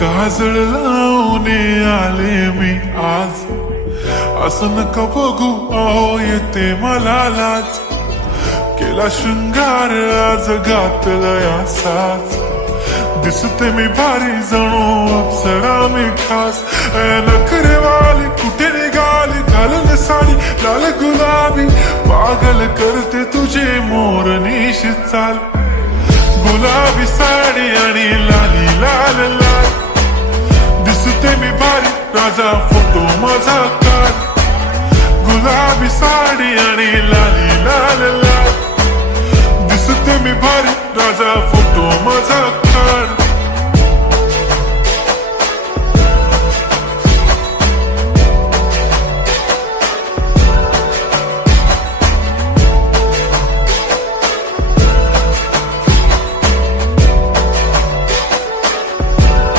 काजळ लावून आले मी आज, असं नका बघू अहो येते मला लाज. केला शृंगार आज घातला असाच, दिसते मी भारी जणू अप्सरा मी खास. नखरेवाली कुठे निघाली घालून साडी लाल गुलाबी, पागल करते तुझे मोरनीशी चाल. गुलाबी साडी आणि लाली लाल लाल, दिसते मी भारी राजा फोटो माझा काढ. गुलाबी साडी आणि लाली लाल लाल, दिसते मी भारी राजा फोटो माझा काढ.